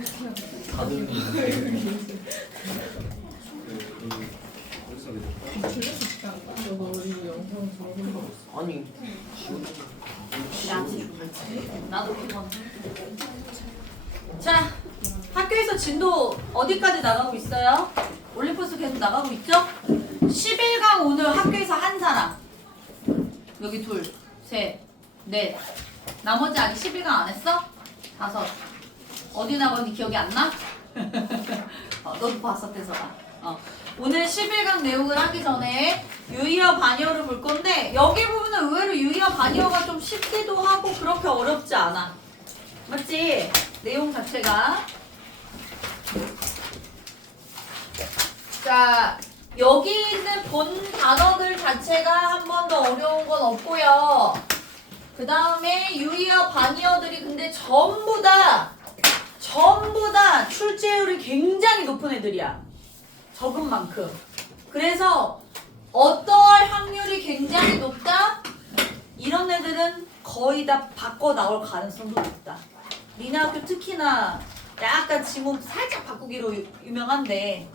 가슴이 아니 나도 그건. 자, 학교에서 진도 어디까지 나가고 있어요? 올림포스 계속 나가고 있죠? 11강 오늘 학교에서 한 사람. 여기 둘, 셋, 넷. 나머지 아직 11강 안 했어? 5. 어디 나가는지 기억이 안 나? 너도 봤어, 태서가. 오늘 11강 내용을 하기 전에 유의어 반의어를 볼 건데 여기 부분은 의외로 유의어 반의어가 좀 쉽기도 하고 그렇게 어렵지 않아. 맞지? 내용 자체가. 자, 여기 있는 본 단어들 자체가 한 번 더 어려운 건 없고요. 그 다음에 유의어 반의어들이 근데 전부 다 출제율이 굉장히 높은 애들이야. 적은 만큼. 그래서 어떠할 확률이 굉장히 높다? 이런 애들은 거의 다 바꿔 나올 가능성도 높다. 니네 학교 특히나 약간 지문 살짝 바꾸기로 유명한데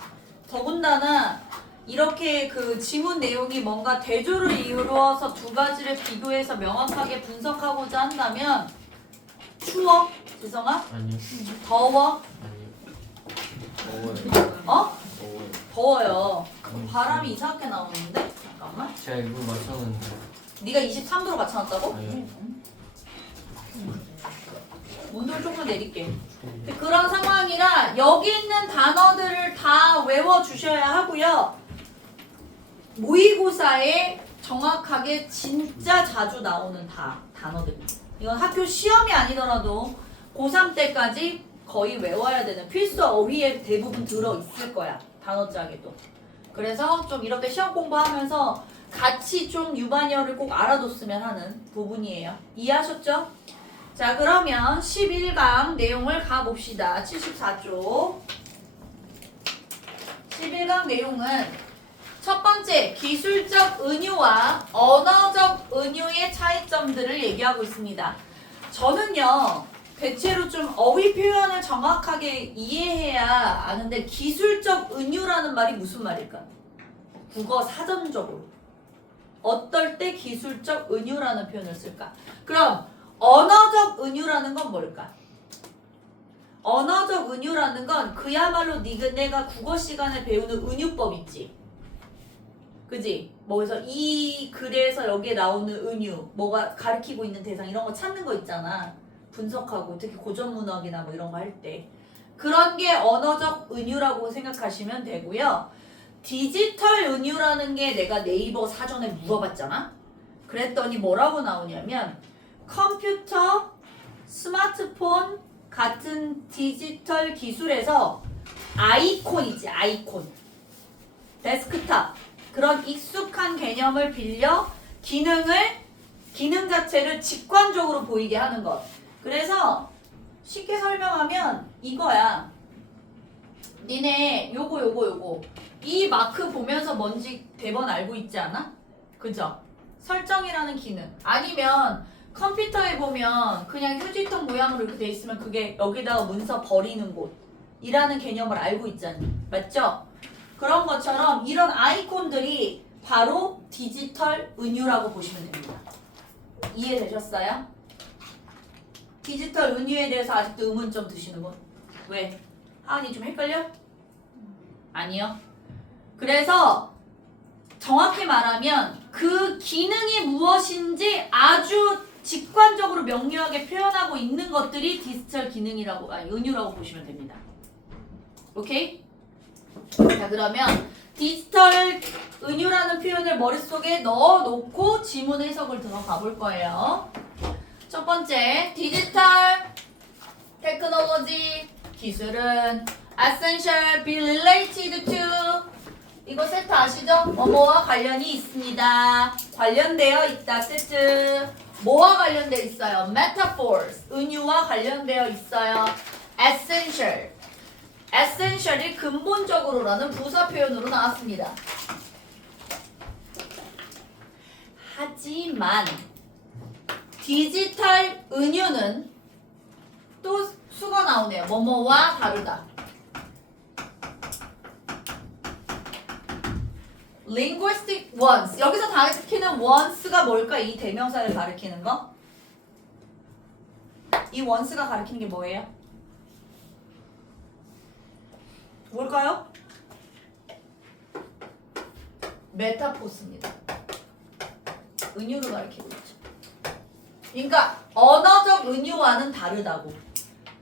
더군다나 이렇게 그 지문 내용이 뭔가 대조를 이루어서 두 가지를 비교해서 명확하게 분석하고자 한다면 추워? 지성아? 아니요 더워? 아니요 더워요 어? 더워요 더워요. 바람이 이상하게 나오는데? 잠깐만. 제가 일부러 맞췄는데 네가 23도로 맞춰놨다고? 아니요 온도를 조금 내릴게. 근데 그런 상황이라 여기 있는 단어들을 다 외워주셔야 하고요. 모의고사에 정확하게 진짜 자주 나오는 단어들입니다. 이건 학교 시험이 아니더라도 고3 때까지 거의 외워야 되는 필수 어휘에 대부분 들어있을 거야. 단어짝에도. 그래서 좀 이렇게 시험 공부하면서 같이 좀 유반어를 꼭 알아뒀으면 하는 부분이에요. 이해하셨죠? 자, 그러면 11강 내용을 가봅시다. 74쪽. 11강 내용은 첫 번째, 기술적 은유와 언어적 은유의 차이점들을 얘기하고 있습니다. 저는요, 대체로 좀 어휘 표현을 정확하게 이해해야 아는데 기술적 은유라는 말이 무슨 말일까? 국어 사전적으로. 어떨 때 기술적 은유라는 표현을 쓸까? 그럼 언어적 은유라는 건 뭘까? 언어적 은유라는 건 그야말로 내가 국어 시간에 배우는 은유법 있지. 그지? 뭐 그래서 이 글에서 여기에 나오는 은유, 뭐가 가리키고 있는 대상 이런 거 찾는 거 있잖아. 분석하고 특히 고전문학이나 뭐 이런 거 할 때. 그런 게 언어적 은유라고 생각하시면 되고요. 디지털 은유라는 게 내가 네이버 사전에 물어봤잖아. 그랬더니 뭐라고 나오냐면 컴퓨터, 스마트폰 같은 디지털 기술에서 아이콘이지, 아이콘. 데스크탑. 그런 익숙한 개념을 빌려 기능 자체를 직관적으로 보이게 하는 것. 그래서 쉽게 설명하면 이거야. 니네 요거. 이 마크 보면서 뭔지 대번 알고 있지 않아? 그죠? 설정이라는 기능. 아니면 컴퓨터에 보면 그냥 휴지통 모양으로 이렇게 돼 있으면 그게 여기다가 문서 버리는 곳이라는 개념을 알고 있잖니. 맞죠? 그런 것처럼 이런 아이콘들이 바로 디지털 은유라고 보시면 됩니다. 이해되셨어요? 디지털 은유에 대해서 아직도 의문점 드시는 분? 왜? 하은이 좀 헷갈려? 아니요. 그래서 정확히 말하면 그 기능이 무엇인지 아주 직관적으로 명료하게 표현하고 있는 것들이 디지털 은유라고 보시면 됩니다. 오케이? 자, 그러면 디지털 은유라는 표현을 머릿속에 넣어놓고 지문 해석을 들어가 볼 거예요. 첫 번째, 디지털 테크놀로지 기술은 essential be related to 이거 세트 아시죠? 뭐뭐와 관련이 있습니다. 관련되어 있다 세트. 뭐와 관련되어 있어요? metaphors 은유와 관련되어 있어요. essential essential이 근본적으로라는 부사 표현으로 나왔습니다. 하지만 디지털 은유는 또 수가 나오네요. 뭐뭐와 다르다. linguistic once. 여기서 가리키는 once가 뭘까? 이 대명사를 가리키는 거? 이 once가 가리키는 게 뭐예요? 뭘까요? 메타포스입니다. 은유를 가리키고 있죠. 그러니까 언어적 은유와는 다르다고.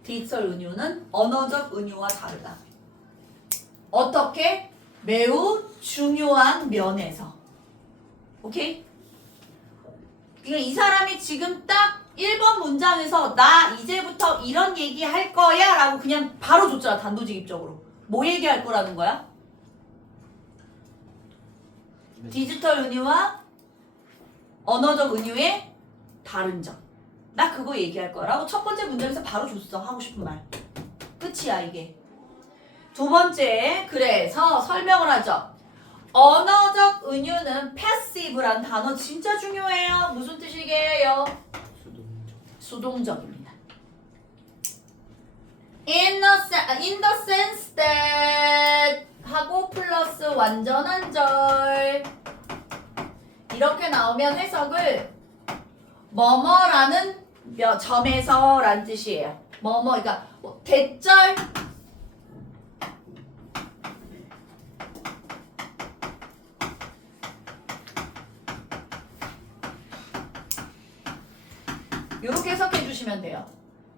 디지털 은유는 언어적 은유와 다르다. 어떻게? 매우 중요한 면에서. 오케이? 그러니까 이 사람이 지금 딱 1번 문장에서 나 이제부터 이런 얘기 할 거야 라고 그냥 바로 줬잖아. 단도직입적으로. 뭐 얘기할 거라는 거야? 디지털 은유와 언어적 은유의 다른 점. 나 그거 얘기할 거라고 첫 번째 문장에서 바로 줬어. 하고 싶은 말. 끝이야 이게. 두 번째, 그래서 설명을 하죠. 언어적 은유는 passive란 단어 진짜 중요해요. 무슨 뜻이게요? 수동적입니다. In the sense that 하고 플러스 완전한 절 이렇게 나오면 해석을 뭐뭐라는 점에서 라는 뜻이에요. 뭐뭐 그러니까 대절 이렇게 해석해 주시면 돼요.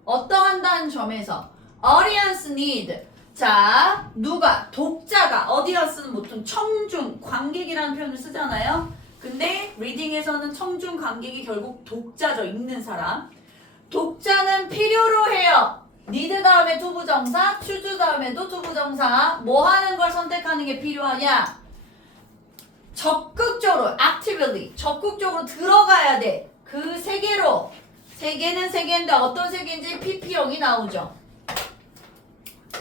어떠한다는 점에서 audience need. 자, 누가? 독자가. audience는 보통 청중, 관객이라는 표현을 쓰잖아요. 근데 리딩에서는 청중, 관객이 결국 독자죠. 읽는 사람. 독자는 필요로 해요. need 다음에 투부정사, choose 다음에도 투부정사. 뭐 하는 걸 선택하는 게 필요하냐? 적극적으로, actively, 적극적으로 들어가야 돼. 그 세계로. 세계는 세계인데 어떤 세계인지 PP형이 나오죠.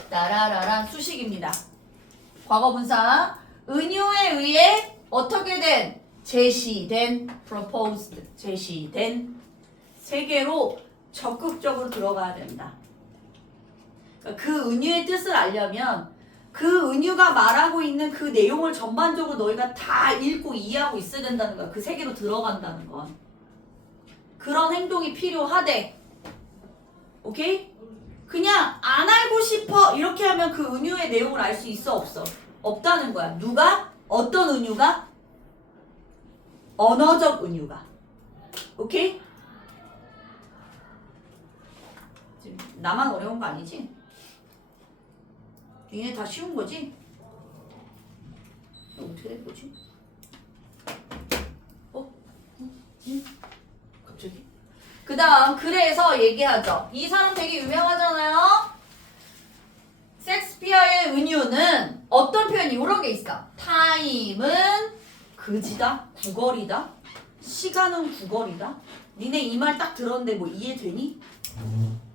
따라라란 수식입니다. 과거분사 은유에 의해 어떻게 된? 제시된 proposed 제시된 세계로 적극적으로 들어가야 된다. 그러니까 그 은유의 뜻을 알려면 그 은유가 말하고 있는 그 내용을 전반적으로 너희가 다 읽고 이해하고 있어야 된다는 거야. 그 세계로 들어간다는 건. 그런 행동이 필요하대. 오케이? 그냥 안 알고 싶어 이렇게 하면 그 은유의 내용을 알 수 있어 없어? 없다는 거야. 누가? 어떤 은유가? 언어적 은유가. 오케이? 지금 나만 어려운 거 아니지? 얘네 다 쉬운 거지? 어떻게 될 거지? 갑자기? 그 다음 그래서 얘기하죠. 이 사람 되게 유명하잖아요. 섹스피어의 은유는 어떤 표현이 이런 게 있어. 타임은 그지다, 구걸이다. 시간은 구걸이다. 니네 이 말 딱 들었는데 뭐 이해되니?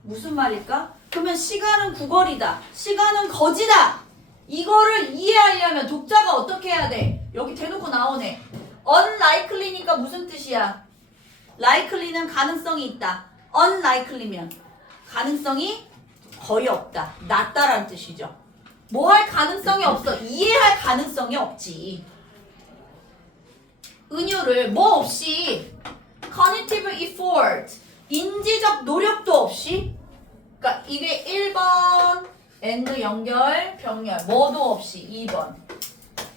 무슨 말일까? 그러면 시간은 구걸이다. 시간은 거지다. 이거를 이해하려면 독자가 어떻게 해야 돼? 여기 대놓고 나오네. unlikely니까 무슨 뜻이야? likely는 가능성이 있다. unlikely면 가능성이 거의 없다. 낮다라는 뜻이죠. 뭐 할 가능성이 없어. 이해할 가능성이 없지. 은유를 뭐 없이 cognitive effort 인지적 노력도 없이 그러니까 이게 1번 and 연결 병렬 뭐도 없이 2번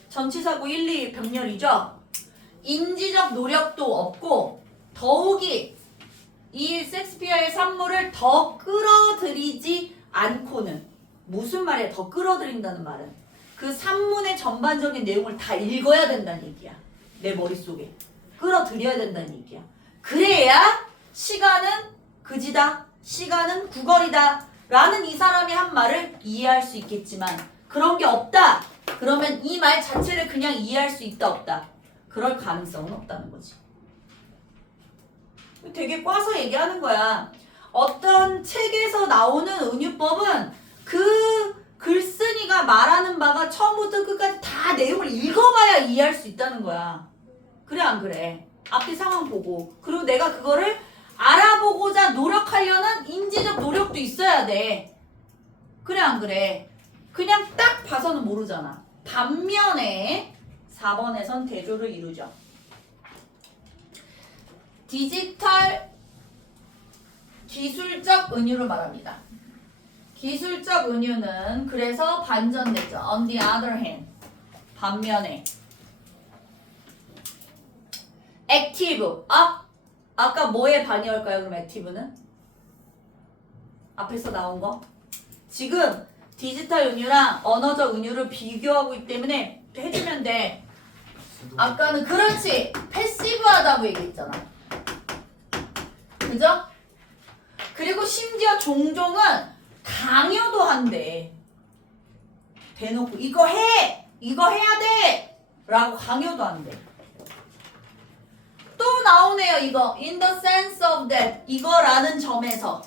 전치사구 1, 2 병렬이죠. 인지적 노력도 없고 더욱이 이 섹스피어의 산물을 더 끌어들이지 않고는 무슨 말이야? 더 끌어들인다는 말은 그 산문의 전반적인 내용을 다 읽어야 된다는 얘기야. 내 머릿속에 끌어들여야 된다는 얘기야. 그래야 시간은 그지다. 시간은 구걸이다. 라는 이 사람이 한 말을 이해할 수 있겠지만 그런 게 없다. 그러면 이 말 자체를 그냥 이해할 수 있다 없다. 그럴 가능성은 없다는 거지. 되게 꽈서 얘기하는 거야. 어떤 책에서 나오는 은유법은 그 글쓴이가 말하는 바가 처음부터 끝까지 다 내용을 읽어봐야 이해할 수 있다는 거야. 그래 안 그래? 앞에 상황 보고 그리고 내가 그거를 알아보고자 노력하려는 인지적 노력도 있어야 돼. 그래 안 그래? 그냥 딱 봐서는 모르잖아. 반면에 4번에선 대조를 이루죠. 디지털 기술적 은유를 말합니다. 기술적 은유는 그래서 반전되죠. On the other hand. 반면에 액티브. 아까 뭐에 반이올까요? 그럼 액티브는? 앞에서 나온 거. 지금 디지털 은유랑 언어적 은유를 비교하고 있기 때문에 해주면 돼. 아까는 그렇지. 패시브하다고 얘기했잖아. 그죠? 그리고 심지어 종종은 강요도 한대. 대놓고 이거 해! 이거 해야 돼! 라고 강요도 한대. 또 나오네요 이거. In the sense of that. 이거라는 점에서.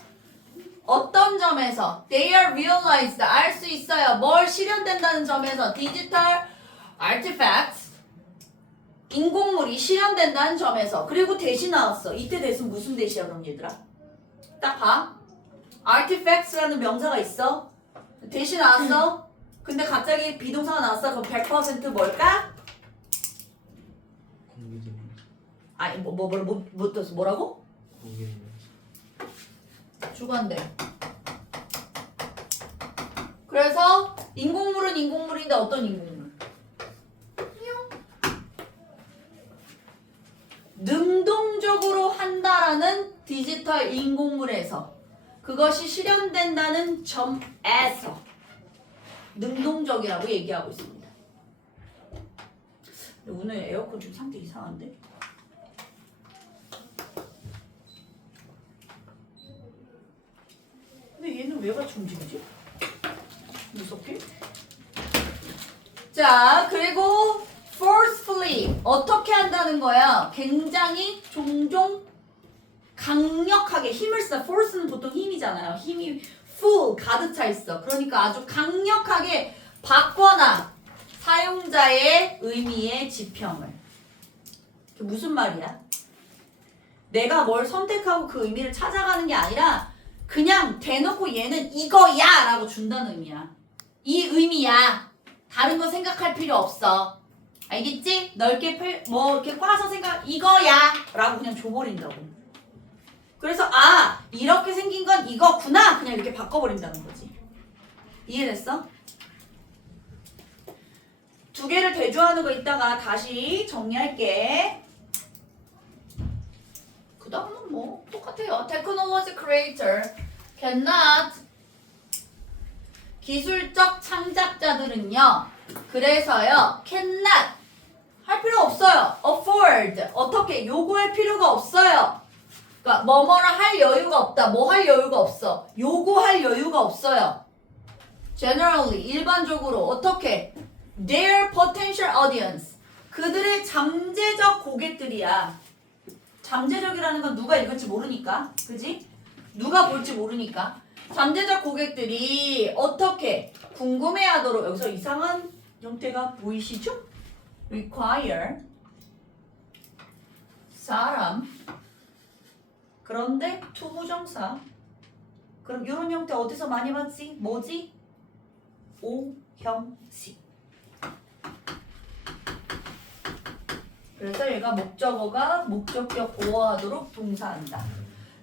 어떤 점에서? They are realized. 알 수 있어요. 뭘 실현된다는 점에서. 디지털 artifacts. 인공물이 실현된다는 점에서. 그리고 대시 나왔어. 이때 대신 무슨 대시야 그럼 얘들아? 딱 봐. artifacts라는 명사가 있어. 대시 나왔어. 근데 갑자기 비동사가 나왔어. 그럼 100% 뭘까? 아니 뭐 떴어? 뭐라고? 주관대. 그래서 인공물은 인공물인데 어떤 인공물? 능동적으로 한다라는 디지털 인공물에서 그것이 실현된다는 점에서 능동적이라고 얘기하고 있습니다. 오늘 에어컨 좀 상태 이상한데? 근데 얘는 왜 같이 움직이지? 무섭게? 자, 그리고 forcefully 어떻게 한다는 거야? 굉장히 종종 강력하게 힘을 써. force는 보통 힘이잖아요. 힘이 full 가득 차 있어. 그러니까 아주 강력하게 바꿔놔. 사용자의 의미의 지평을. 그게 무슨 말이야? 내가 뭘 선택하고 그 의미를 찾아가는 게 아니라 그냥 대놓고 얘는 이거야 라고 준다는 의미야. 이 의미야. 다른 거 생각할 필요 없어. 알겠지? 넓게 뭐 이렇게 꽈서 생각 이거야 라고 그냥 줘버린다고. 그래서 이렇게 생긴 건 이거구나 그냥 이렇게 바꿔버린다는 거지. 이해됐어? 두 개를 대조하는 거 이따가 다시 정리할게. 그 다음은 뭐 똑같아요. Technology creator cannot. 기술적 창작자들은요. 그래서요. cannot 할 필요 없어요. afford 어떻게 요구할 필요가 없어요. 그러니까 뭐뭐를 할 여유가 없다. 뭐 할 여유가 없어. 요구할 여유가 없어요. generally 일반적으로 어떻게 their potential audience 그들의 잠재적 고객들이야. 잠재적이라는 건 누가 읽을지 모르니까. 그지? 누가 볼지 모르니까. 잠재적 고객들이 어떻게 궁금해하도록 여기서 이상한 형태가 보이시죠? require 사람 그런데 투부정사 그럼 이런 형태 어디서 많이 봤지? 뭐지? 오형식. 그래서 얘가 목적어가 목적격 보호하도록 동사한다.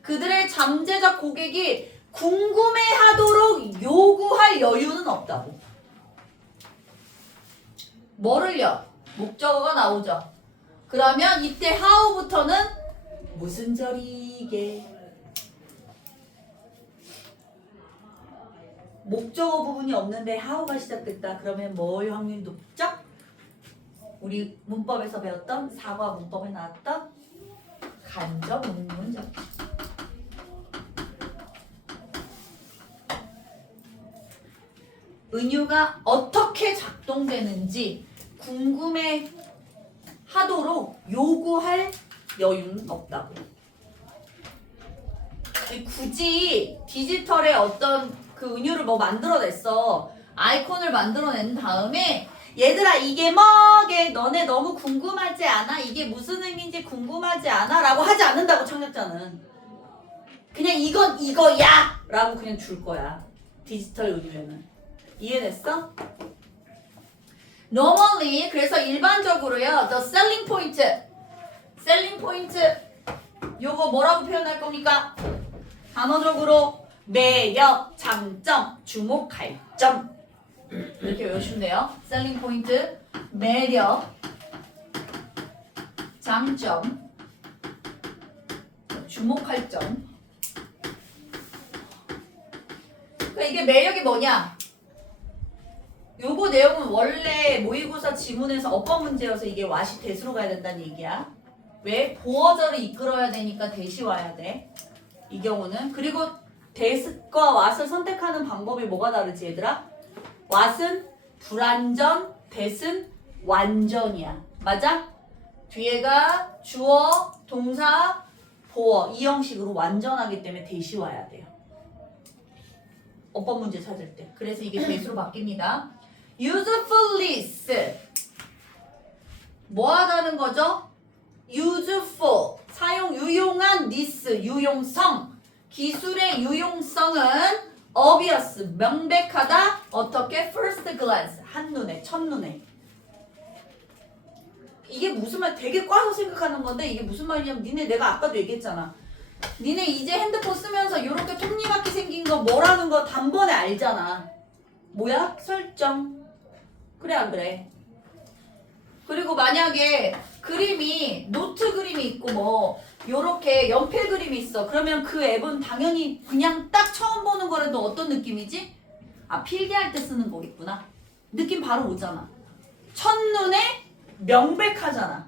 그들의 잠재적 고객이 궁금해하도록 요구할 여유는 없다고. 뭐를요? 목적어가 나오죠. 그러면 이때 how부터는 무슨 절이게 목적어 부분이 없는데 how가 시작됐다. 그러면 뭘 확률이 높죠? 우리 문법에서 배웠던 사과 문법에 나왔던 간접 의문문적. 은유가 어떻게 작동되는지 궁금해 하도록 요구할 여유는 없다고. 굳이 디지털의 어떤 그 은유를 뭐 만들어냈어. 아이콘을 만들어낸 다음에 얘들아 이게 뭐게 너네 너무 궁금하지 않아? 이게 무슨 의미인지 궁금하지 않아? 라고 하지 않는다고 창작자는. 그냥 이건 이거야! 라고 그냥 줄 거야. 디지털 은유에는. 이해됐어? Normally, 그래서 일반적으로요. The selling point. selling point. 요거 뭐라고 표현할 겁니까? 단어적으로 매력, 장점, 주목할 점. 이렇게 외우시면 돼요. selling point. 매력, 장점, 주목할 점. 그러니까 이게 매력이 뭐냐? 요거 내용은 원래 모의고사 지문에서 어법 문제여서 이게 와시 대수로 가야 된다는 얘기야. 왜? 보어절을 이끌어야 되니까 대시 와야 돼. 이 경우는. 그리고 대스과 왓을 선택하는 방법이 뭐가 다르지 얘들아? 왓은 불완전, 대스는 완전이야. 맞아? 뒤에가 주어, 동사, 보어 이 형식으로 완전하기 때문에 대시 와야 돼요. 어법 문제 찾을 때. 그래서 이게 대수로 바뀝니다. usefulness 뭐 하다는 거죠? useful 사용 유용한 this 유용성 기술의 유용성은 obvious 명백하다 어떻게 first glance 한눈에 첫눈에 이게 무슨 말 되게 꽈서 생각하는 건데 이게 무슨 말이냐면 니네 내가 아까도 얘기했잖아. 니네 이제 핸드폰 쓰면서 이렇게 톱니바퀴 생긴 거 뭐라는 거 단번에 알잖아. 뭐야? 설정. 그래 안 그래? 그리고 만약에 그림이 노트 그림이 있고 뭐 요렇게 연필 그림이 있어. 그러면 그 앱은 당연히 그냥 딱 처음 보는 거라도 어떤 느낌이지? 아 필기할 때 쓰는 거겠구나. 느낌 바로 오잖아. 첫눈에 명백하잖아.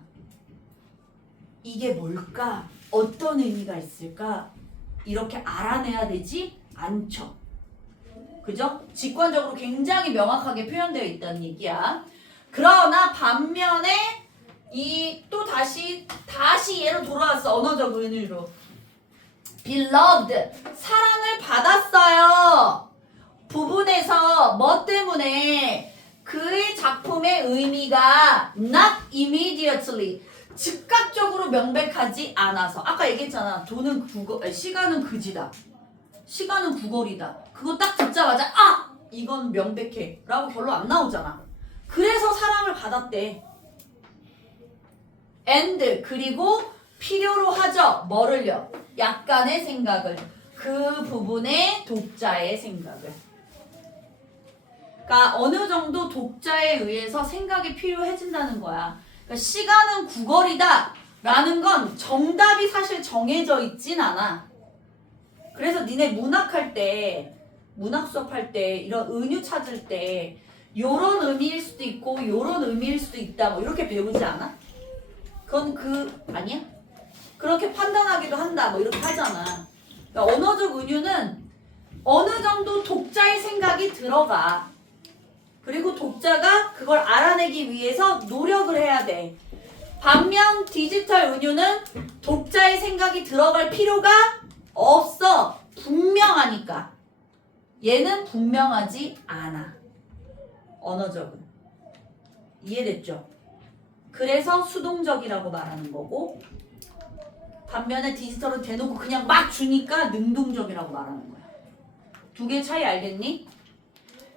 이게 뭘까? 어떤 의미가 있을까? 이렇게 알아내야 되지 않죠. 그죠? 직관적으로 굉장히 명확하게 표현되어 있다는 얘기야. 그러나 반면에 이 또 다시 얘로 돌아왔어. 언어적 은유로. Beloved 사랑을 받았어요. 부분에서 뭐 때문에 그의 작품의 의미가 not immediately 즉각적으로 명백하지 않아서 아까 얘기했잖아. 돈은 시간은 그지다. 시간은 구걸이다. 그거 딱 듣자마자 아! 이건 명백해 라고 별로 안 나오잖아. 그래서 사랑을 받았대. and 그리고 필요로 하죠. 뭐를요? 약간의 생각을. 그 부분에 독자의 생각을. 그러니까 어느 정도 독자에 의해서 생각이 필요해진다는 거야. 그러니까 시간은 구걸이다 라는 건 정답이 사실 정해져 있진 않아. 그래서 니네 문학할 때 문학 수업할 때 이런 은유 찾을 때 요런 의미일 수도 있고 요런 의미일 수도 있다 뭐 이렇게 배우지 않아? 그건 아니야? 그렇게 판단하기도 한다 뭐 이렇게 하잖아. 그러니까 언어적 은유는 어느 정도 독자의 생각이 들어가. 그리고 독자가 그걸 알아내기 위해서 노력을 해야 돼. 반면 디지털 은유는 독자의 생각이 들어갈 필요가 없어. 분명하니까. 얘는 분명하지 않아. 언어적은. 이해됐죠? 그래서 수동적이라고 말하는 거고 반면에 디지털은 대놓고 그냥 막 주니까 능동적이라고 말하는 거야. 두 개 차이 알겠니?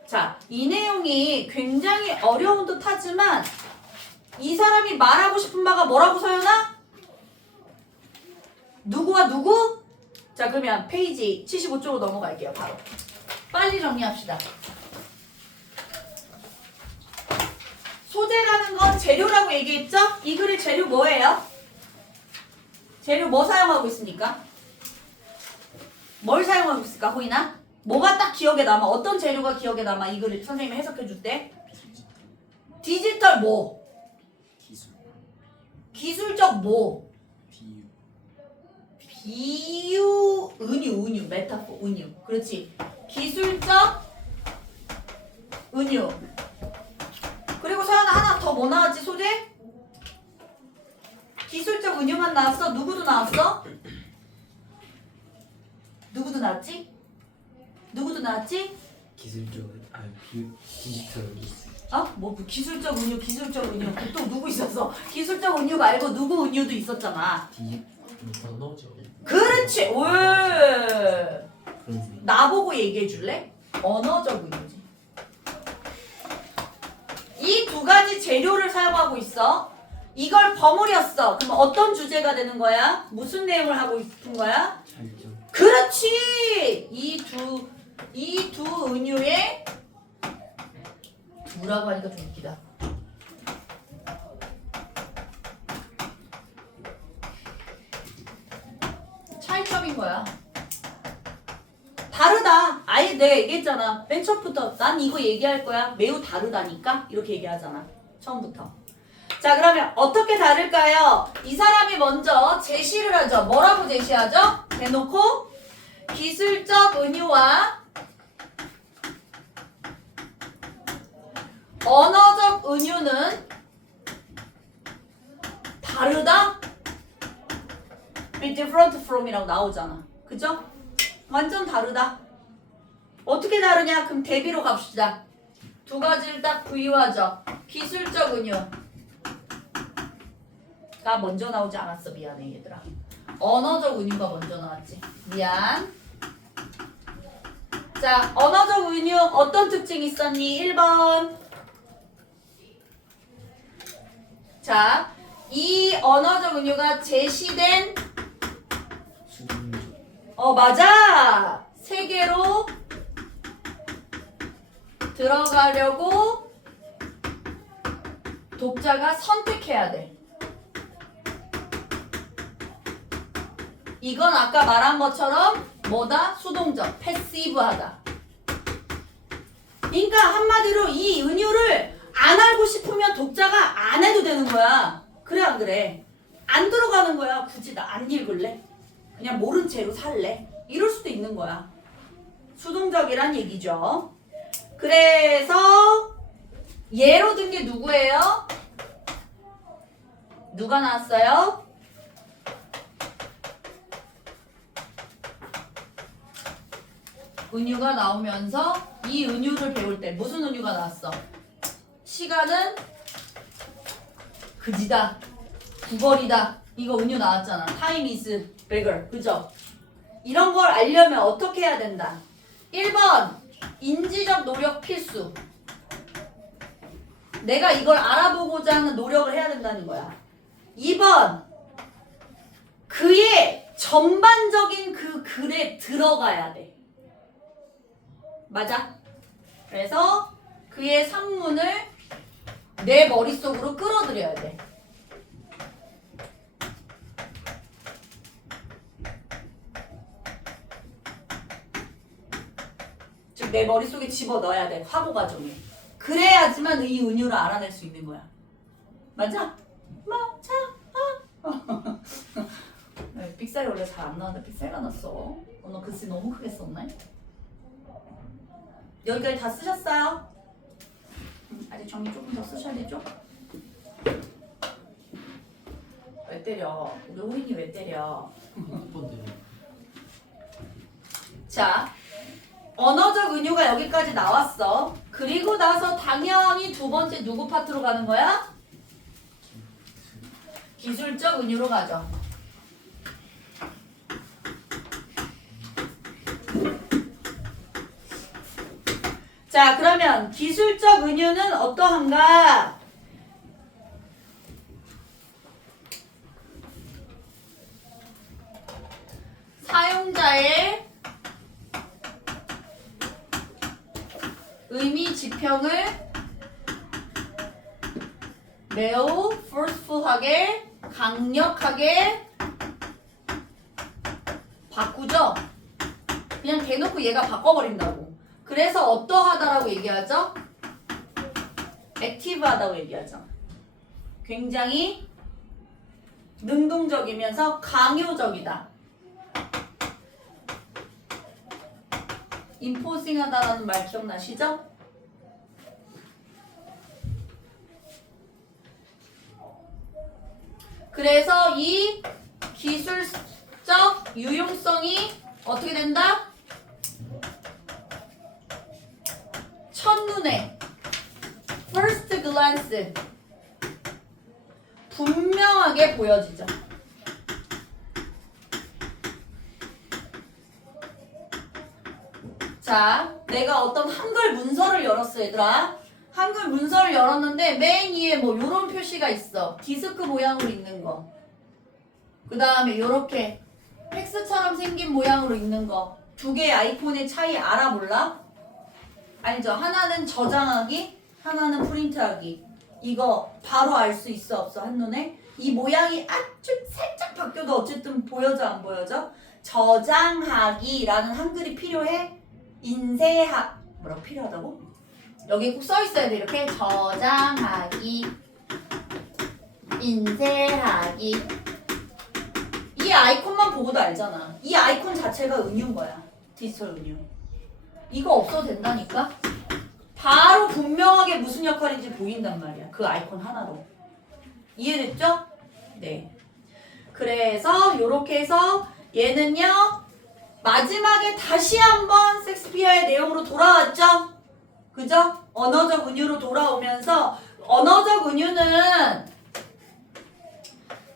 자, 이 내용이 굉장히 어려운 듯 하지만 이 사람이 말하고 싶은 바가 뭐라고 서연아? 누구와 누구? 자, 그러면 페이지 75쪽으로 넘어갈게요. 바로. 빨리 정리합시다. 소재라는 건 재료라고 얘기했죠? 이 글의 재료 뭐예요? 재료 뭐 사용하고 있습니까? 뭘 사용하고 있을까, 호이나? 뭐가 딱 기억에 남아? 어떤 재료가 기억에 남아? 이 글을 선생님이 해석해 줄 때? 디지털 뭐? 기술. 기술적 뭐? 비유. 비유, 은유, 메타포, 은유. 그렇지. 기술적 은유. 그리고 서연아 하나 더 뭐 나왔지 소재? 기술적 은유만 나왔어? 누구도 나왔어? 누구도 나왔지? 누구도 나왔지? 기술적 디지털 기술. 뭐 기술적 은유, 기술적 은유. 또 누구 있었어? 기술적 은유 말고 누구 은유도 있었잖아. 언어적. 그렇지. 오. 그런 소리. 나보고 얘기해 줄래? 언어적 은유지. 이 두 가지 재료를 사용하고 있어. 이걸 버무렸어. 그럼 어떤 주제가 되는 거야? 무슨 내용을 하고 싶은 거야? 찰정. 그렇지! 이 두 은유의 두라고 하니까 좀 웃기다. 차이점인 거야. 다르다. 아예 내가 얘기했잖아. 맨 처음부터 난 이거 얘기할 거야. 매우 다르다니까? 이렇게 얘기하잖아. 처음부터. 자, 그러면 어떻게 다를까요? 이 사람이 먼저 제시를 하죠. 뭐라고 제시하죠? 대놓고 기술적 은유와 언어적 은유는 다르다? be different from 이라고 나오잖아. 그죠? 완전 다르다. 어떻게 다르냐? 그럼 대비로 갑시다. 두 가지를 딱 부유하죠. 기술적 은유가 먼저 나오지 않았어. 미안해 얘들아. 언어적 은유가 먼저 나왔지. 미안. 자, 언어적 은유 어떤 특징이 있었니? 1번. 자, 이 언어적 은유가 제시된 수동적. 맞아. 세계로 들어가려고 독자가 선택해야 돼. 이건 아까 말한 것처럼 뭐다? 수동적, 패시브하다. 그러니까 한마디로 이 은유를 안 알고 싶으면 독자가 안 해도 되는 거야. 그래 안 그래? 안 들어가는 거야. 굳이 나 안 읽을래? 그냥 모른 채로 살래? 이럴 수도 있는 거야. 수동적이란 얘기죠. 그래서 예로 든 게 누구예요? 누가 나왔어요? 은유가 나오면서 이 은유를 배울 때 무슨 은유가 나왔어? 시간은 그지다, 구걸이다. 이거 은유 나왔잖아. Time is beggar. 그죠? 이런 걸 알려면 어떻게 해야 된다? 1번 인지적 노력 필수. 내가 이걸 알아보고자 하는 노력을 해야 된다는 거야. 2번 그의 전반적인 그 글에 들어가야 돼. 맞아? 그래서 그의 산문을 내 머릿속으로 끌어들여야 돼. 즉 내 머릿속에 집어넣어야 돼. 화고 과정에. 그래야지만 이 은유를 알아낼 수 있는 거야. 맞아? 맞아. 삑살이 원래 잘 안 나는데 삑살가 났어. 오늘 글씨 너무 크게 썼네. 여기까지 다 쓰셨어요? 아직 정리 조금 더 쓰셔야 되죠? 왜 때려? 우리 호인이 왜 때려? 한번 때려. 자, 언어적 은유가 여기까지 나왔어. 그리고 나서 당연히 두 번째 누구 파트로 가는 거야? 기술적 은유로 가죠. 자, 그러면 기술적 은유는 어떠한가? 사용자의 의미 지평을 매우 forceful하게, 강력하게 바꾸죠? 그냥 대놓고 얘가 바꿔버린다고. 그래서 어떠하다라고 얘기하죠? 액티브하다고 얘기하죠. 굉장히 능동적이면서 강요적이다. 인포싱하다라는 말 기억나시죠? 그래서 이 기술적 유용성이 어떻게 된다? 첫눈에 first glance 분명하게 보여지죠. 자, 내가 어떤 한글 문서를 열었어, 얘들아. 한글 문서를 열었는데 맨 위에 뭐 요런 표시가 있어. 디스크 모양으로 있는 거. 그 다음에 요렇게 팩스처럼 생긴 모양으로 있는 거. 두 개의 아이콘의 차이 알아 몰라? 알죠? 하나는 저장하기, 하나는 프린트하기. 이거 바로 알 수 있어 없어 한눈에? 이 모양이 아주 살짝 바뀌어도 어쨌든 보여져 안 보여져? 저장하기라는 한글이 필요해? 뭐라고 필요하다고? 여기 꼭 써 있어야 돼. 이렇게 저장하기, 인쇄하기. 이 아이콘만 보고도 알잖아. 이 아이콘 자체가 은유인 거야. 디지털 은유. 이거 없어도 된다니까? 바로 분명하게 무슨 역할인지 보인단 말이야. 그 아이콘 하나로. 이해됐죠? 네. 그래서 요렇게 해서 얘는요. 마지막에 다시 한번 섹스피어의 내용으로 돌아왔죠? 그죠? 언어적 은유로 돌아오면서 언어적 은유는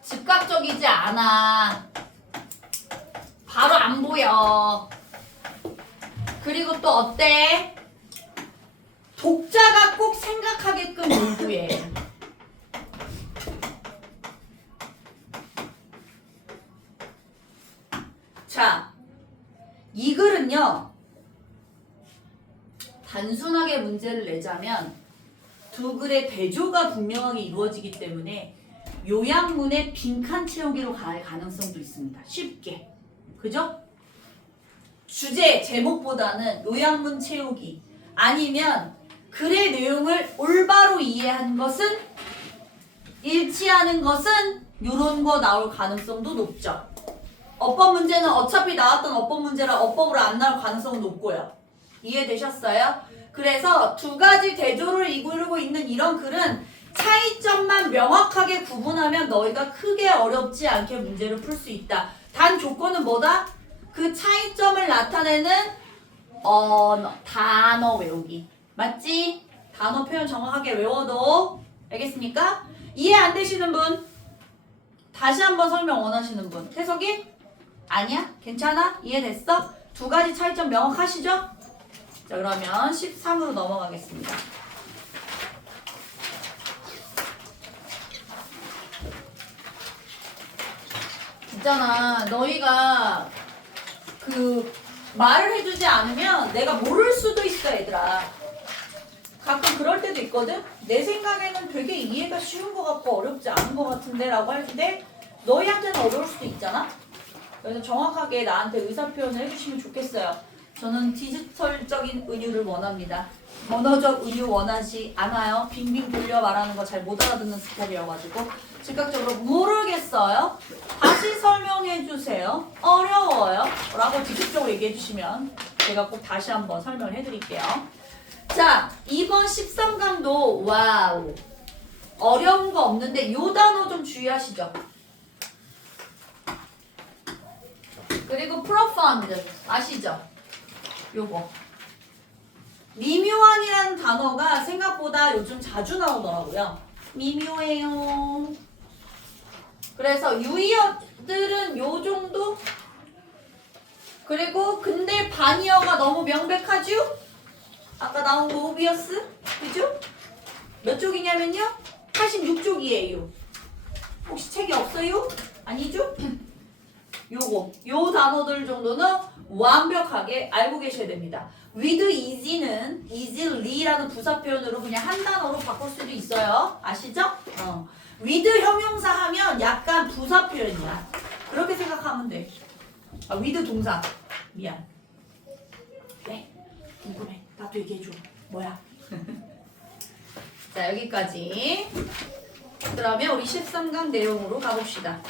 즉각적이지 않아. 바로 안 보여. 그리고 또 어때? 독자가 꼭 생각하게끔 요구해. 자, 이 글은요. 단순하게 문제를 내자면 두 글의 대조가 분명하게 이루어지기 때문에 요약문의 빈칸 채우기로 갈 가능성도 있습니다. 쉽게. 그죠? 주제, 제목보다는 요약문 채우기. 아니면 글의 내용을 올바로 이해한 것은 일치하는 것은 요런 거 나올 가능성도 높죠. 어법 문제는 어차피 나왔던 어법 문제라 어법으로 안 나올 가능성은 높고요. 이해되셨어요? 그래서 두 가지 대조를 이루고 있는 이런 글은 차이점만 명확하게 구분하면 너희가 크게 어렵지 않게 문제를 풀 수 있다. 단 조건은 뭐다? 그 차이점을 나타내는 단어 외우기. 맞지? 단어 표현 정확하게 외워도. 알겠습니까? 이해 안 되시는 분? 다시 한번 설명 원하시는 분? 해석이? 아니야? 괜찮아? 이해됐어? 두 가지 차이점 명확하시죠? 자, 그러면 13으로 넘어가겠습니다. 있잖아, 너희가 그 말을 해주지 않으면 내가 모를 수도 있어, 얘들아. 가끔 그럴 때도 있거든? 내 생각에는 되게 이해가 쉬운 것 같고 어렵지 않은 것 같은데 라고 할 때 너희한테는 어려울 수도 있잖아? 그래서 정확하게 나한테 의사표현을 해주시면 좋겠어요. 저는 디지털적인 은유를 원합니다. 언어적 은유 원하지 않아요. 빙빙 돌려 말하는 거 잘 못 알아듣는 스타일이어가지고 즉각적으로 모르겠어요. 다시 설명해 주세요. 어려워요. 라고 직접적으로 얘기해 주시면 제가 꼭 다시 한번 설명을 해드릴게요. 자, 이번 13강도 와우 어려운 거 없는데 요 단어 좀 주의하시죠. 그리고 profound 아시죠? 요거 미묘한이라는 단어가 생각보다 요즘 자주 나오더라고요. 미묘해요. 그래서 유의어들은 요 정도? 그리고 근데 반이어가 너무 명백하죠? 아까 나온 거 오비어스? 그죠? 몇 쪽이냐면요? 86쪽이에요. 혹시 책이 없어요? 아니죠? 요 단어들 정도는 완벽하게 알고 계셔야 됩니다. with easy는 easily-라는 부사 표현으로 그냥 한 단어로 바꿀 수도 있어요. 아시죠? with 형용사 하면 약간 부사 표현이야. 그렇게 생각하면 돼. with 동사. 미안. 네. 궁금해. 나도 얘기해줘. 뭐야? 자, 여기까지. 그러면 우리 13강 내용으로 가봅시다.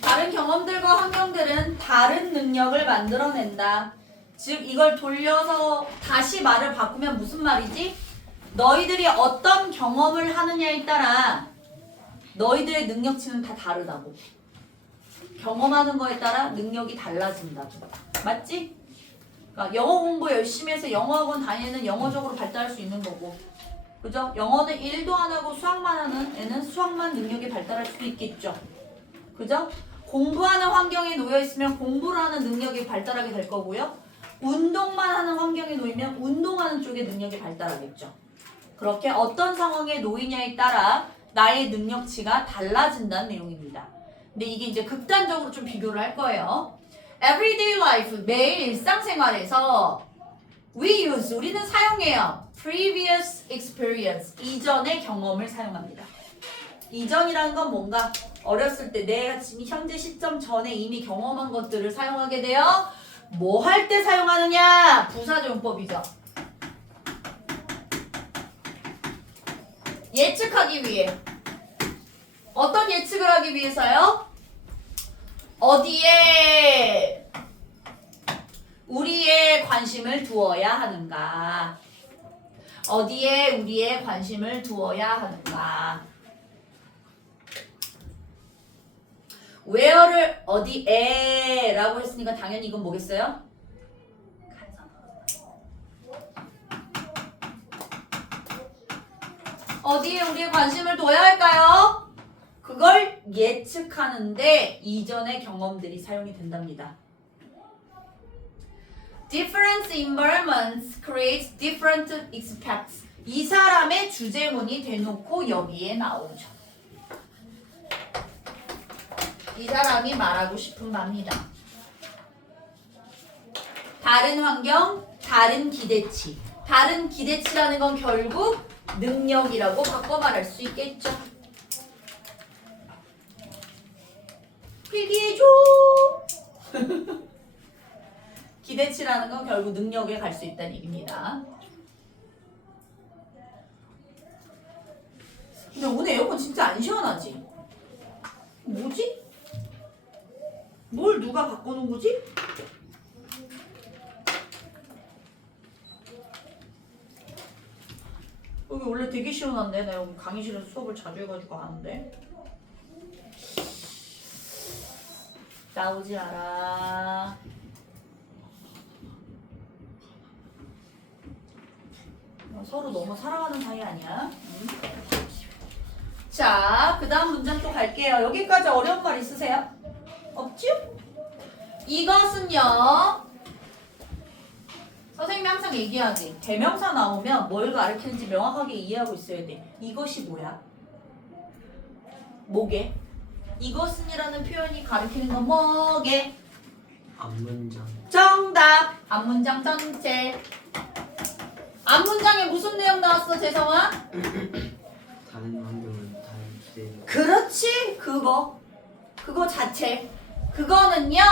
다른 경험들과 환경들은 다른 능력을 만들어낸다. 즉 이걸 돌려서 다시 말을 바꾸면 무슨 말이지? 너희들이 어떤 경험을 하느냐에 따라 너희들의 능력치는 다 다르다고. 경험하는 거에 따라 능력이 달라진다고. 맞지? 그러니까 영어 공부 열심히 해서 영어학원 다니는 영어적으로 발달할 수 있는 거고 그죠? 영어는 일도 안 하고 수학만 하는 애는 수학만 능력이 발달할 수도 있겠죠. 그죠? 공부하는 환경에 놓여 있으면 공부를 하는 능력이 발달하게 될 거고요. 운동만 하는 환경에 놓이면 운동하는 쪽의 능력이 발달하겠죠. 그렇게 어떤 상황에 놓이냐에 따라 나의 능력치가 달라진다는 내용입니다. 근데 이게 이제 극단적으로 좀 비교를 할 거예요. Everyday life, 매일 일상생활에서 우리는 사용해요. Previous experience, 이전의 경험을 사용합니다. 이전이라는 건 뭔가 어렸을 때 내가 지금 현재 시점 전에 이미 경험한 것들을 사용하게 돼요. 뭐 할 때 사용하느냐? 부사적용법이죠. 예측하기 위해. 어떤 예측을 하기 위해서요? 어디에 우리의 관심을 두어야 하는가? 어디에 우리의 관심을 두어야 하는가? where를 어디에 라고 했으니까 당연히 이건 뭐겠어요? 어디에 우리의 관심을 둬야 할까요? 그걸 예측하는데 이전의 경험들이 사용이 된답니다. Different environments create different expects. 이 사람의 주제문이 대놓고 여기에 나오죠. 이 사람이 말하고 싶은 바입니다. 다른 환경, 다른 기대치. 다른 기대치라는 건 결국 능력이라고 바꿔 말할 수 있겠죠. 필기해줘. 기대치라는 건 결국 능력에 갈 수 있다는 얘기입니다. 근데 오늘 에어컨 진짜 안 시원하지? 뭐지? 뭘 누가 바꿔놓은 거지? 여기 원래 되게 시원한데 나 여기 강의실에서 수업을 자주 해가지고 아는데. 나오지 마라. 서로 너무 사랑하는 사이 아니야? 자, 그 다음 문장 또 갈게요. 여기까지 어려운 말 있으세요? 없죠? 이것은요. 선생님이 항상 얘기하지. 대명사 나오면 뭘 가르치는지 명확하게 이해하고 있어야 돼. 이것이 뭐야? 뭐게? 이것은이라는 표현이 가리키는 건 뭐게? 앞문장. 정답! 앞문장 전체. 앞문장에 무슨 내용 나왔어, 재성아? 다른 환경은 다른 기대. 그렇지, 그거 자체. 그거는요,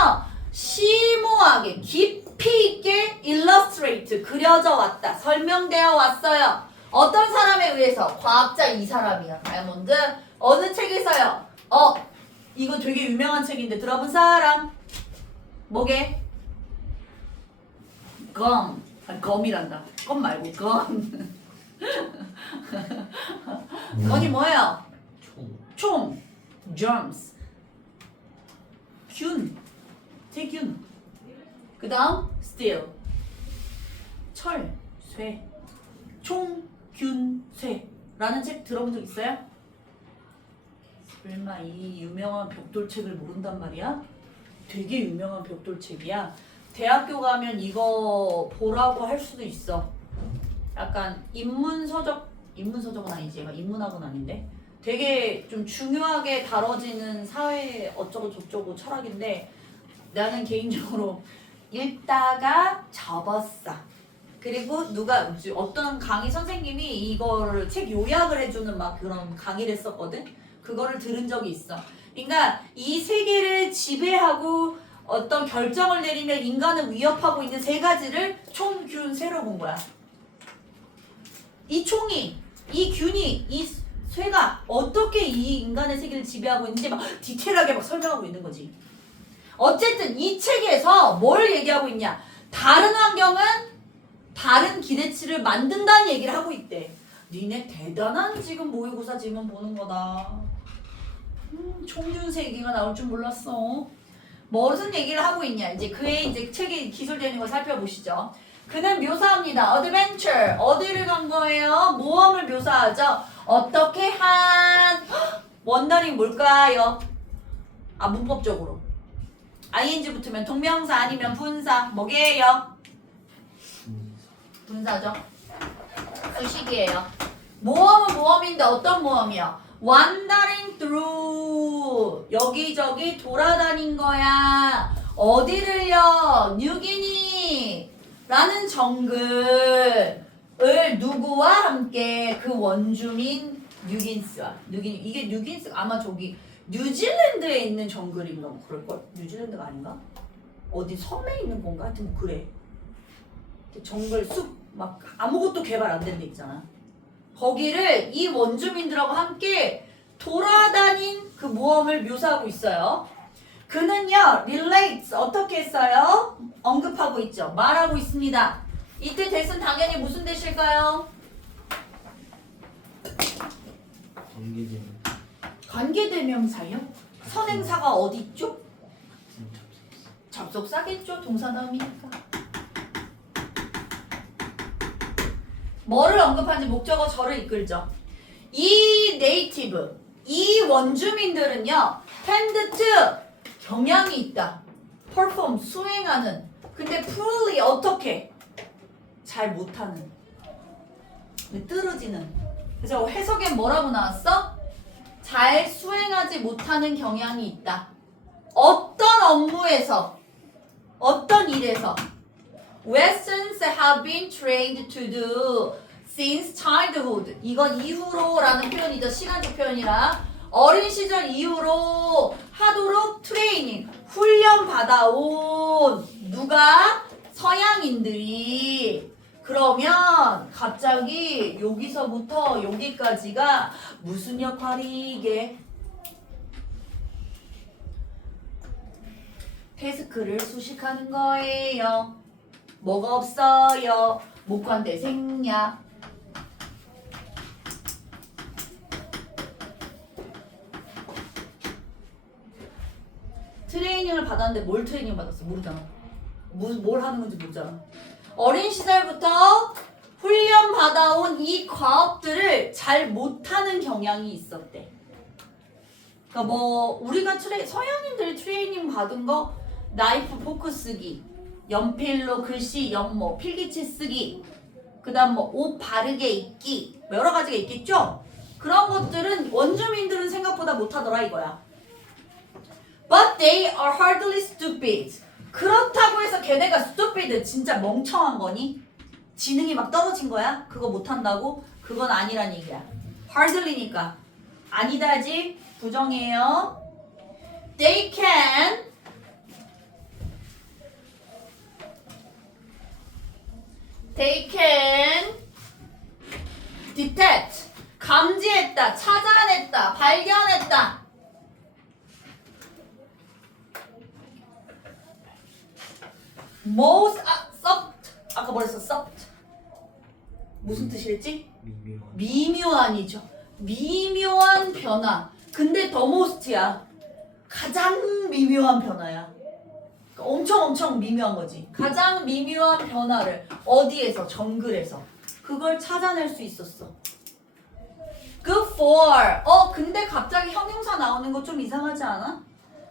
심오하게 깊이 있게 illustrate, 그려져 왔다, 설명되어 왔어요. 어떤 사람에 의해서? 과학자 이 사람이야. 다이아몬드. 어느 책에서요? 이거 되게 유명한 책인데 들어본 사람? 뭐게? 검. 검이란다. 검 말고 검. 검이 뭐예요? 총. germs. 균. 세균. 그 다음 steel. 철. 쇠. 총, 균, 쇠. 라는 책 들어본 적 있어요? 설마 이 유명한 벽돌책을 모른단 말이야? 되게 유명한 벽돌책이야. 대학교 가면 이거 보라고 할 수도 있어. 약간 인문서적은 아니지. 얘가 인문학은 아닌데. 되게 좀 중요하게 다뤄지는 사회 어쩌고 저쩌고 철학인데 나는 개인적으로 읽다가 접었어. 그리고 어떤 강의 선생님이 이거를 책 요약을 해주는 막 그런 강의를 했었거든. 그거를 들은 적이 있어. 그러니까 이 세계를 지배하고 어떤 결정을 내리면 인간을 위협하고 있는 세 가지를 총, 균, 쇠로 본 거야. 이 총이, 이 균이, 이 쇠가 어떻게 이 인간의 세계를 지배하고 있는지 막 디테일하게 막 설명하고 있는 거지. 어쨌든 이 책에서 뭘 얘기하고 있냐? 다른 환경은 다른 기대치를 만든다는 얘기를 하고 있대. 니네 대단한 지금 모의고사 지문 보는 거다. 총균세 얘기가 나올 줄 몰랐어. 무슨 얘기를 하고 있냐? 이제 그의 이제 책에 기술되는 걸 살펴보시죠. 그는 묘사합니다. adventure. 어디를 간 거예요? 모험을 묘사하죠. 어떻게 한 원더링 뭘까요? 아 문법적으로 ing 붙으면 동명사 아니면 분사 뭐게요? 분사죠. 수식이에요. 모험은 모험인데 어떤 모험이요? wandering through 여기저기 돌아다닌 거야. 어디를요? 뉴기니 라는 정글을 누구와 함께 그 원주민 뉴긴스와 뉴기니 이게 뉴긴스 아마 저기 뉴질랜드에 있는 정글인가 뭐 그럴걸? 뉴질랜드가 아닌가? 어디 섬에 있는 건가? 하여튼 뭐 그래. 정글 숲 막 아무것도 개발 안 된 데 있잖아. 거기를 이 원주민들하고 함께 돌아다닌 그 모험을 묘사하고 있어요. 그는요, relates 어떻게 했어요? 언급하고 있죠. 말하고 있습니다. 이때 대신 당연히 무슨 대실까요? 관계되는 관계대명사요? 선행사가 어디 있죠? 접속사. 접속사겠죠. 동사다음이니까. 뭐를 언급하는지 목적어 저를 이끌죠. 이 네이티브, 이 원주민들은요. tend to 경향이 있다. perform 수행하는. 근데 poorly 어떻게? 잘 못하는. 떨어지는. 그래서 해석엔 뭐라고 나왔어? 잘 수행하지 못하는 경향이 있다. 어떤 업무에서, 어떤 일에서 Westerns have been trained to do since childhood. 이건 이후로라는 표현이죠. 시간적 표현이라. 어린 시절 이후로 하도록 트레이닝, 훈련 받아온 누가? 서양인들이. 그러면 갑자기 여기서부터 여기까지가 무슨 역할이 이게? 태스크를 수식하는 거예요. 뭐가 없어요? 목관대 생략. 트레이닝을 받았는데 뭘 트레이닝 받았어? 모르잖아. 뭘 하는 건지 모르잖아. 어린 시절부터 훈련 받아온 이 과업들을 잘 못하는 경향이 있었대. 그러니까 뭐 우리가 서양인들이 트레이닝 받은 거 나이프 포크 쓰기, 연필로 글씨 연모, 필기체 쓰기, 그 다음 뭐 옷 바르게 입기, 여러 가지가 있겠죠? 그런 것들은 원주민들은 생각보다 못하더라 이거야. But they are hardly stupid. 그렇다고 해서 걔네가 stupid 진짜 멍청한 거니? 지능이 막 떨어진 거야? 그거 못한다고? 그건 아니란 얘기야. hardly니까 아니다지 부정해요. They can detect 감지했다, 찾아냈다, 발견했다. most 아까 뭐랬어? soft 무슨 뜻이랬지? 미묘한이죠. 미묘한 변화. 근데 더 most야. 가장 미묘한 변화야. 그러니까 엄청 미묘한 거지. 가장 미묘한 변화를 어디에서? 정글에서. 그걸 찾아낼 수 있었어. Good for. 근데 갑자기 형용사 나오는 거 좀 이상하지 않아?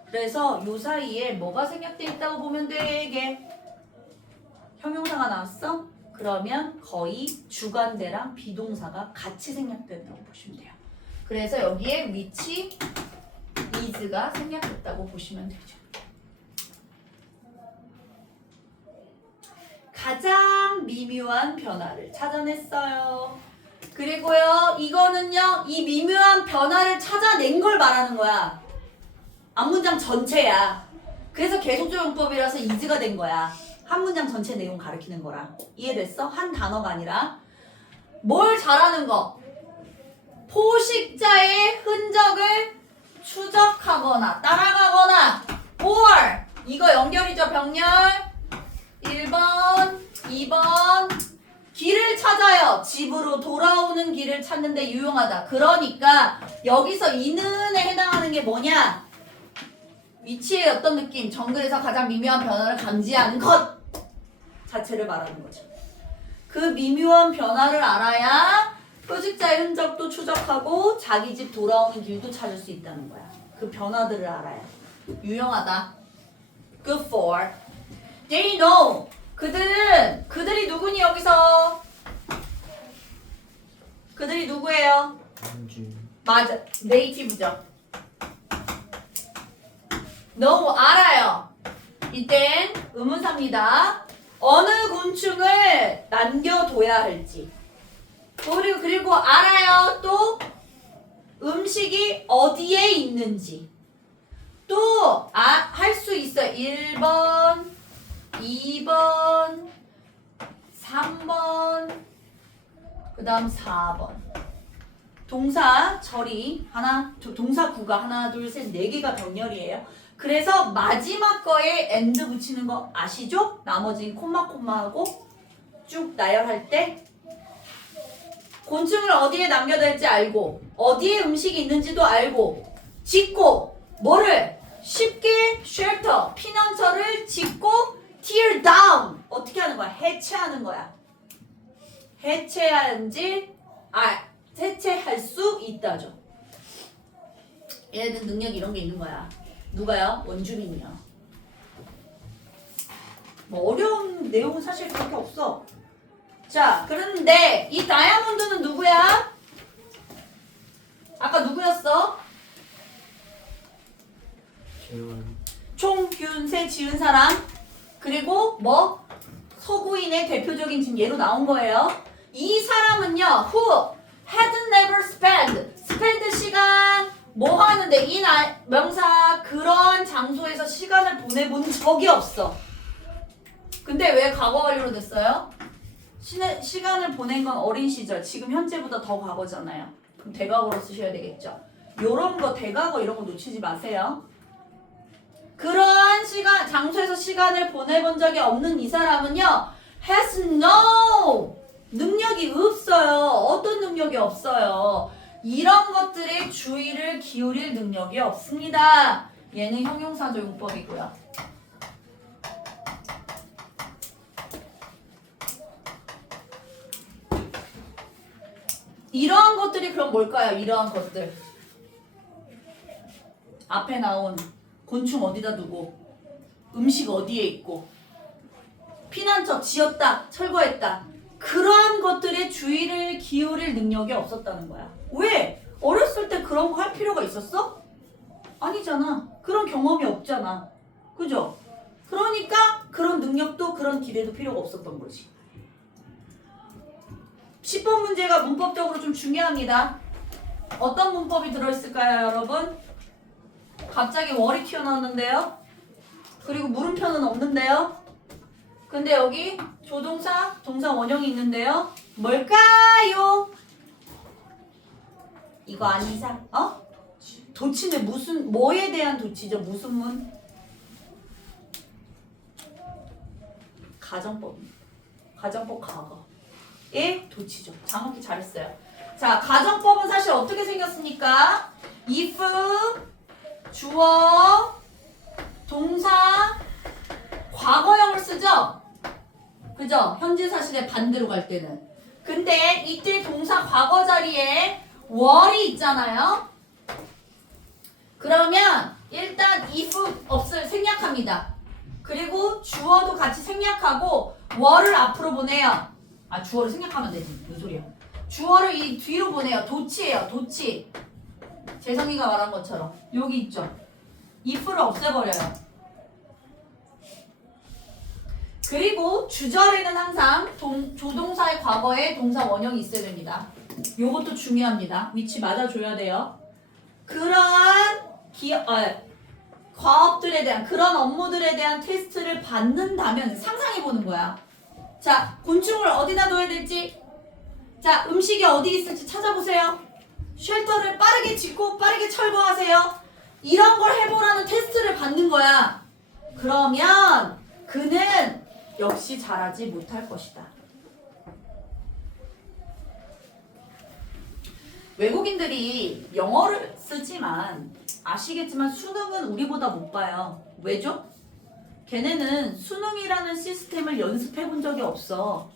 그래서 요 사이에 뭐가 생략돼 있다고 보면 되게 형용사가 나왔어? 그러면 거의 주관대랑 비동사가 같이 생략된다고 보시면 돼요. 그래서 여기에 which is가 생략됐다고 보시면 되죠. 가장 미묘한 변화를 찾아냈어요. 그리고요, 이거는요, 이 미묘한 변화를 찾아낸 걸 말하는 거야. 앞문장 전체야. 그래서 계속적 용법이라서 is가 된 거야. 한 문장 전체 내용 가리키는 거라. 이해됐어? 한 단어가 아니라. 뭘 잘하는 거? 포식자의 흔적을 추적하거나 따라가거나 or 이거 연결이죠. 병렬 1번 2번 길을 찾아요. 집으로 돌아오는 길을 찾는데 유용하다. 그러니까 여기서 이는에 해당하는 게 뭐냐? 위치의 어떤 느낌? 정글에서 가장 미묘한 변화를 감지하는 것. 자체를 말하는 거죠. 그 미묘한 변화를 알아야 표직자의 흔적도 추적하고 자기 집 돌아오는 길도 찾을 수 있다는 거야. 그 변화들을 알아야. 유용하다. Good for. They know. 그들이 누구니 여기서? 그들이 누구예요? 한주. 맞아. 네이티브죠. know 알아요. 이땐 의문사입니다. 어느 곤충을 남겨둬야 할지. 그리고 알아요. 또 음식이 어디에 있는지. 또 할 수 있어요. 1번, 2번, 3번, 그 다음 4번. 동사 절이 동사 구가 하나, 둘, 셋, 네 개가 병렬이에요. 그래서 마지막 거에 and 붙이는 거 아시죠? 나머지는 콤마하고 쭉 나열할 때 곤충을 어디에 남겨둘지 알고 어디에 음식이 있는지도 알고 짓고 뭐를 쉽게 shelter 피난처를 짓고 tear down 어떻게 하는 거야? 해체하는 거야. 해체할 수 있다죠. 얘네들 능력 이런 게 있는 거야. 누가요? 원주민이요. 뭐 어려운 내용은 사실 그렇게 없어. 자, 그런데 이 다이아몬드는 누구야? 아까 누구였어? 재원. 총균세 지은 사람. 그리고 뭐? 서구인의 대표적인 지금 예로 나온 거예요. 이 사람은요. who had never spend 시간 뭐 하는데 이 명사 그런 장소에서 시간을 보내본 적이 없어. 근데 왜 과거 완료로 됐어요? 시간을 보낸 건 어린 시절, 지금 현재보다 더 과거잖아요. 그럼 대과거로 쓰셔야 되겠죠. 요런 거 대과거 이런 거 놓치지 마세요. 그러한 장소에서 시간을 보내본 적이 없는 이 사람은요. has no 능력이 없어요. 어떤 능력이 없어요. 이런 것들에 주의를 기울일 능력이 없습니다. 얘는 형용사조 용법이고요. 이러한 것들이 그럼 뭘까요? 이러한 것들. 앞에 나온 곤충 어디다 두고 음식 어디에 있고 피난처 지었다 철거했다 그러한 것들에 주의를 기울일 능력이 없었다는 거야. 왜? 어렸을 때 그런 거 할 필요가 있었어? 아니잖아. 그런 경험이 없잖아. 그죠? 그러니까 그런 능력도 그런 기대도 필요가 없었던 거지. 10번 문제가 문법적으로 좀 중요합니다. 어떤 문법이 들어있을까요, 여러분? 갑자기 월이 튀어나왔는데요. 그리고 물음표는 없는데요. 근데 여기 조동사, 동사 원형이 있는데요. 뭘까요? 이거 아니사? 도치인데 무슨 뭐에 대한 도치죠? 무슨 문? 가정법 과거의 도치죠. 정확히 잘했어요. 자, 가정법은 사실 어떻게 생겼습니까? if 주어 동사 과거형을 쓰죠? 그죠? 현재 사실의 반대로 갈 때는. 근데 이때 동사 과거 자리에 were이 있잖아요. 그러면 일단 if 생략합니다. 그리고 주어도 같이 생략하고 were를 앞으로 보내요. 주어를 생략하면 되지. 무슨 소리야. 주어를 이 뒤로 보내요. 도치예요. 도치. 재성이가 말한 것처럼 여기 있죠. if를 없애버려요. 그리고 주절에는 항상 조동사의 과거에 동사 원형이 있어야 됩니다. 요것도 중요합니다. 위치 맞아줘야 돼요. 그러한 과업들에 대한 그런 업무들에 대한 테스트를 받는다면 상상해보는 거야. 자, 곤충을 어디다 둬야 될지, 자, 음식이 어디 있을지 찾아보세요. 쉘터를 빠르게 짓고 빠르게 철거하세요. 이런 걸 해보라는 테스트를 받는 거야. 그러면 그는 역시 잘하지 못할 것이다. 외국인들이 영어를 쓰지만 아시겠지만 수능은 우리보다 못 봐요. 왜죠? 걔네는 수능이라는 시스템을 연습해 본 적이 없어.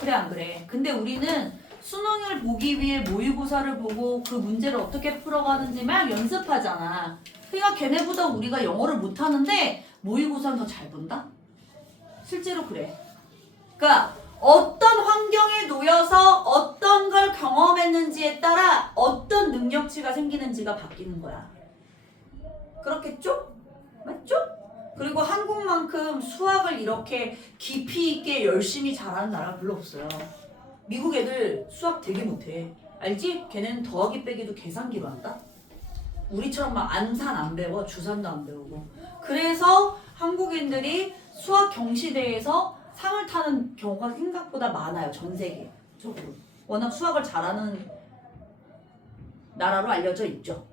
그래 안 그래? 근데 우리는 수능을 보기 위해 모의고사를 보고 그 문제를 어떻게 풀어가는지 막 연습하잖아. 그러니까 걔네보다 우리가 영어를 못하는데 모의고사는 더 잘 본다? 실제로 그래. 그러니까 어떤 환경에 놓여서 어떤 걸 경험했는지에 따라 어떤 능력치가 생기는지가 바뀌는 거야. 그렇겠죠? 맞죠? 그리고 한국만큼 수학을 이렇게 깊이 있게 열심히 잘하는 나라가 별로 없어요. 미국 애들 수학 되게 못해. 알지? 걔네는 더하기 빼기도 계산기로 한다? 우리처럼 막 안산 안 배워, 주산도 안 배우고. 그래서 한국인들이 수학 경시대회에서 상을 타는 경우가 생각보다 많아요. 전 세계적으로. 워낙 수학을 잘하는 나라로 알려져 있죠.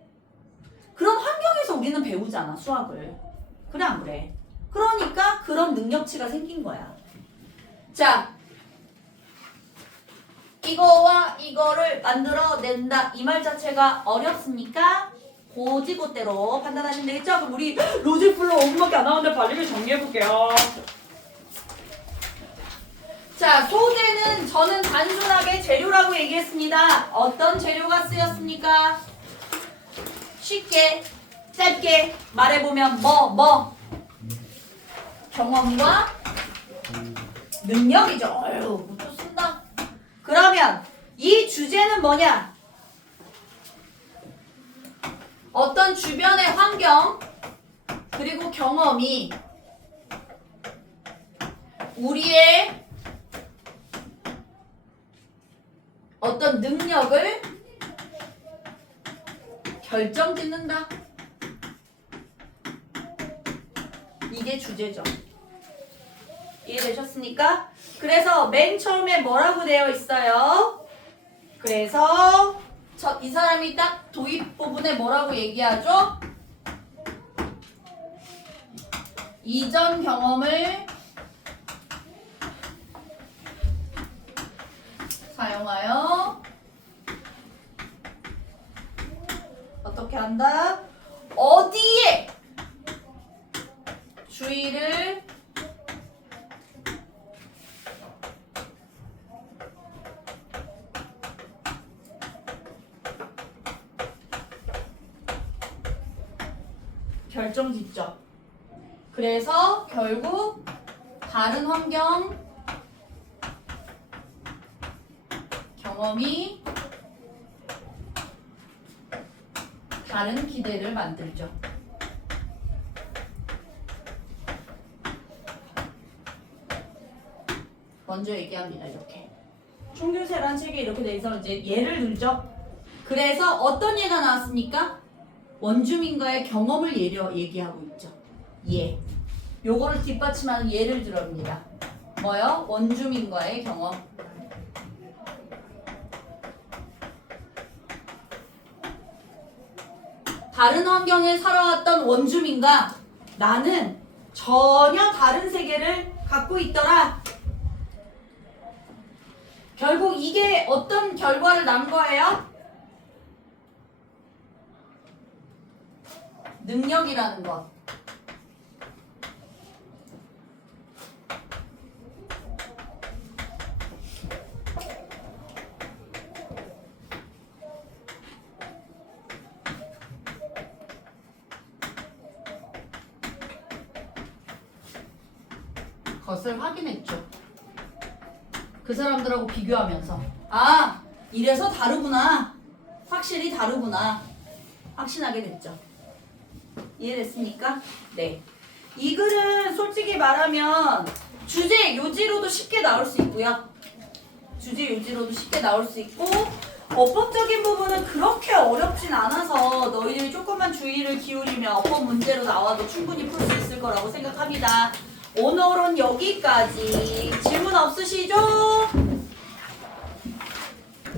그런 환경에서 우리는 배우잖아, 수학을. 그래 안 그래? 그러니까 그런 능력치가 생긴 거야. 자, 이거와 이거를 만들어낸다. 이 말 자체가 어렵습니까? 고지고대로 판단하시면 되겠죠? 그럼 우리 로직 풀러 5분밖에 안 나오는데 빨리 정리해볼게요. 자, 소재는 저는 단순하게 재료라고 얘기했습니다. 어떤 재료가 쓰였습니까? 쉽게, 짧게 말해보면 경험과 능력이죠. 어휴, 뭐또 쓴다. 그러면 이 주제는 뭐냐? 어떤 주변의 환경 그리고 경험이 우리의 어떤 능력을 결정짓는다. 이게 주제죠. 이해되셨습니까? 그래서 맨 처음에 뭐라고 되어 있어요? 그래서 이 사람이 딱 도입 부분에 뭐라고 얘기하죠? 이전 경험을 사용하여 어떻게 한다? 어디에 주의를 결정짓죠. 그래서 결국 다른 환경 경험이 다른 기대를 만들죠. 먼저 얘기합니다. 이렇게 총교세라는 책에 이렇게 돼 있어 이제 예를 들죠. 그래서 어떤 예가 나왔습니까? 원주민과의 경험을 얘기하고 있죠. 예. 요거를 뒷받침하는 예를 들어봅니다. 뭐요? 원주민과의 경험. 다른 환경에 살아왔던 원주민과 나는 전혀 다른 세계를 갖고 있더라. 결국 이게 어떤 결과를 낳은 거예요? 능력이라는 것. 것을 확인했죠. 그 사람들하고 비교하면서 아, 이래서 다르구나. 확실히 다르구나. 확신하게 됐죠. 이해됐습니까? 네. 이 글은 솔직히 말하면 주제 요지로도 쉽게 나올 수 있고요. 주제 요지로도 쉽게 나올 수 있고 어법적인 부분은 그렇게 어렵진 않아서 너희들이 조금만 주의를 기울이면 어법 문제로 나와도 충분히 풀 수 있을 거라고 생각합니다. 오늘은 여기까지. 질문 없으시죠?